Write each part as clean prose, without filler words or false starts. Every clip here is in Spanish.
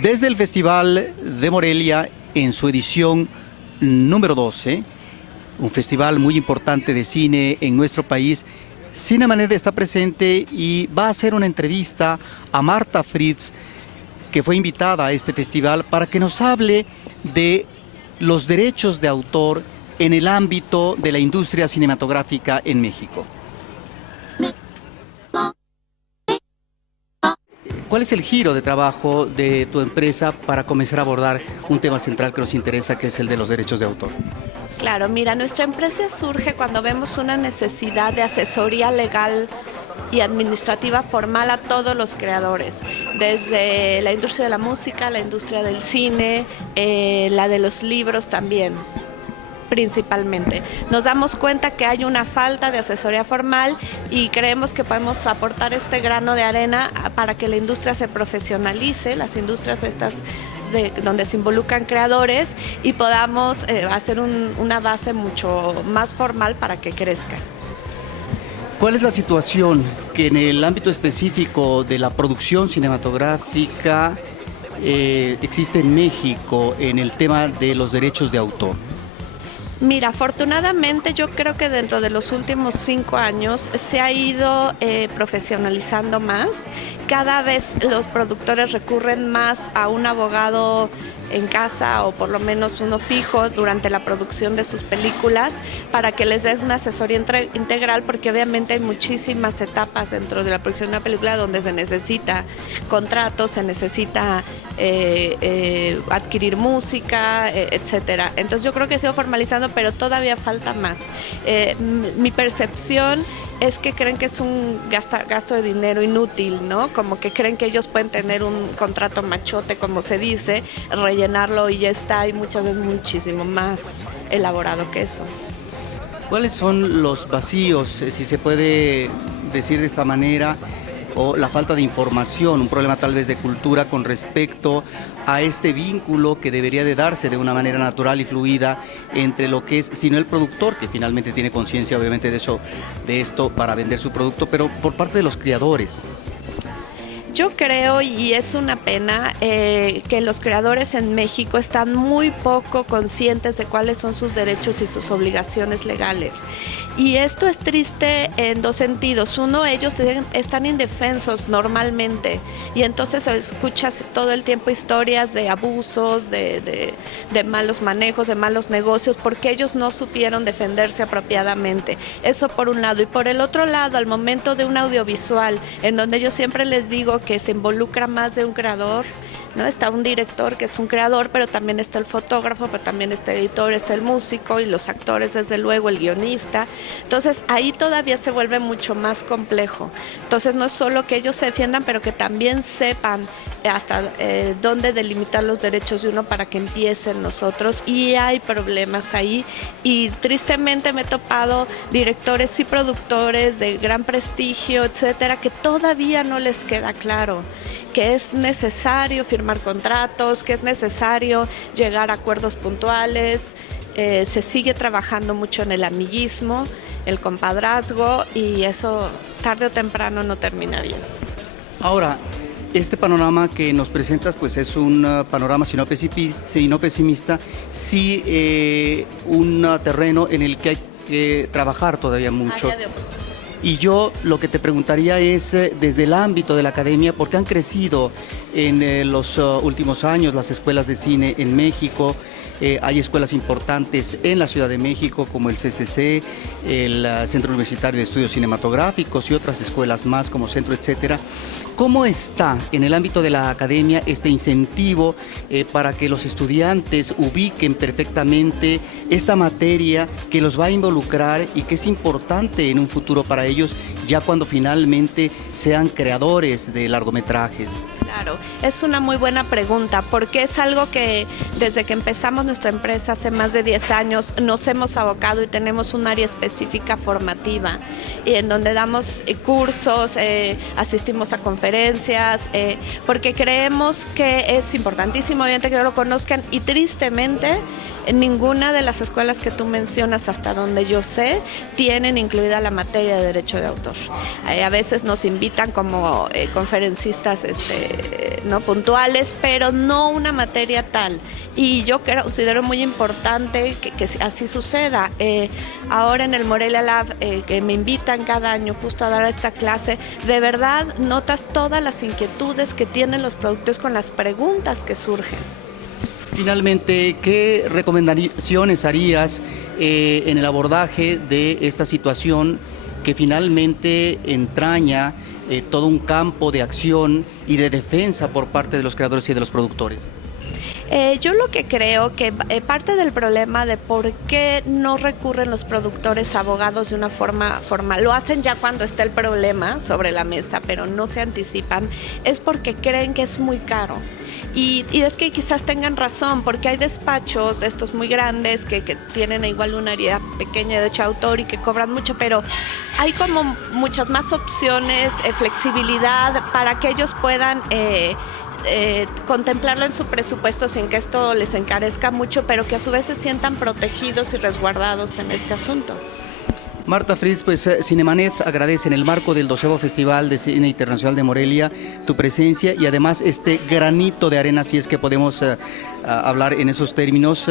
Desde el Festival de Morelia, en su edición número 12, un festival muy importante de cine en nuestro país, Cinemanet está presente y va a hacer una entrevista a Marta Fritz, que fue invitada a este festival para que nos hable de los derechos de autor en el ámbito de la industria cinematográfica en México. ¿Cuál es el giro de trabajo de tu empresa para comenzar a abordar un tema central que nos interesa, que es el de los derechos de autor? Claro, mira, nuestra empresa surge cuando vemos una necesidad de asesoría legal y administrativa formal a todos los creadores, desde la industria de la música, la industria del cine, la de los libros también. Principalmente. Nos damos cuenta que hay una falta de asesoría formal y creemos que podemos aportar este grano de arena para que la industria se profesionalice, las industrias estas donde se involucran creadores, y podamos hacer una base mucho más formal para que crezca. ¿Cuál es la situación que en el ámbito específico de la producción cinematográfica existe en México en el tema de los derechos de autor? Mira, afortunadamente yo creo que dentro de los últimos 5 años se ha ido profesionalizando más. Cada vez los productores recurren más a un abogado en casa, o por lo menos uno fijo durante la producción de sus películas, para que les des una asesoría integral, porque obviamente hay muchísimas etapas dentro de la producción de una película donde se necesita contratos, se necesita adquirir música, etcétera. Entonces yo creo que se ha ido formalizando, pero todavía falta más. Mi percepción es que creen que es un gasto de dinero inútil, ¿no? Como que creen que ellos pueden tener un contrato machote, como se dice, rellenarlo y ya está, y muchas veces muchísimo más elaborado que eso. ¿Cuáles son los vacíos, si se puede decir de esta manera, o la falta de información, un problema tal vez de cultura con respecto a este vínculo que debería de darse de una manera natural y fluida entre lo que es, sino el productor, que finalmente tiene conciencia obviamente de esto para vender su producto, pero por parte de los creadores? Yo creo, y es una pena, que los creadores en México están muy poco conscientes de cuáles son sus derechos y sus obligaciones legales. Y esto es triste en 2 sentidos. Uno, ellos están indefensos normalmente, y entonces escuchas todo el tiempo historias de abusos, de malos manejos, de malos negocios, porque ellos no supieron defenderse apropiadamente. Eso por un lado. Y por el otro lado, al momento de un audiovisual, en donde yo siempre les digo que se involucra más de un creador, ¿no? Está un director que es un creador, pero también está el fotógrafo, pero también está el editor, está el músico y los actores, desde luego, el guionista. Entonces ahí todavía se vuelve mucho más complejo. Entonces no es solo que ellos se defiendan, pero que también sepan hasta dónde delimitar los derechos de uno para que empiecen los otros, y hay problemas ahí, y tristemente me he topado directores y productores de gran prestigio, etcétera, que todavía no les queda claro que es necesario firmar contratos, que es necesario llegar a acuerdos puntuales. Se sigue trabajando mucho en el amiguismo, el compadrazgo, y eso tarde o temprano no termina bien. Ahora, este panorama que nos presentas pues es un panorama, si no pesimista, sí un terreno en el que hay que trabajar todavía mucho. Y yo lo que te preguntaría es, desde el ámbito de la academia, ¿por qué han crecido en los últimos años las escuelas de cine en México? Hay escuelas importantes en la Ciudad de México, como el CCC, el Centro Universitario de Estudios Cinematográficos, y otras escuelas más como Centro, etcétera. ¿Cómo está en el ámbito de la academia este incentivo para que los estudiantes ubiquen perfectamente esta materia que los va a involucrar y que es importante en un futuro para ellos, ya cuando finalmente sean creadores de largometrajes? Claro, es una muy buena pregunta, porque es algo que desde que empezamos nuestra empresa hace más de 10 años nos hemos abocado, y tenemos un área específica formativa, y en donde damos cursos, asistimos a conferencias, porque creemos que es importantísimo, obviamente, que lo conozcan, y tristemente en ninguna de las escuelas que tú mencionas, hasta donde yo sé, tienen incluida la materia de derecho de autor. A veces nos invitan como conferencistas ¿no? puntuales, pero no una materia tal. Y yo considero muy importante que así suceda. Ahora en el Morelia Lab, que me invitan cada año justo a dar esta clase, de verdad notas todas las inquietudes que tienen los productores con las preguntas que surgen. Finalmente, ¿qué recomendaciones harías en el abordaje de esta situación que finalmente entraña todo un campo de acción y de defensa por parte de los creadores y de los productores? Yo lo que creo que parte del problema de por qué no recurren los productores a abogados de una forma formal, lo hacen ya cuando está el problema sobre la mesa, pero no se anticipan, es porque creen que es muy caro. Y es que quizás tengan razón, porque hay despachos estos muy grandes que tienen igual una área pequeña de derecho de autor y que cobran mucho, pero hay como muchas más opciones, flexibilidad para que ellos puedan contemplarlo en su presupuesto sin que esto les encarezca mucho, pero que a su vez se sientan protegidos y resguardados en este asunto. Marta Fritz, pues Cinemanet agradece en el marco del 12º Festival de Cine Internacional de Morelia tu presencia y además este granito de arena, si es que podemos hablar en esos términos,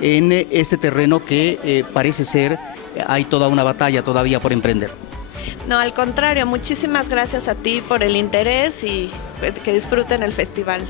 en este terreno que parece ser hay toda una batalla todavía por emprender. No, al contrario, muchísimas gracias a ti por el interés y que disfruten el festival.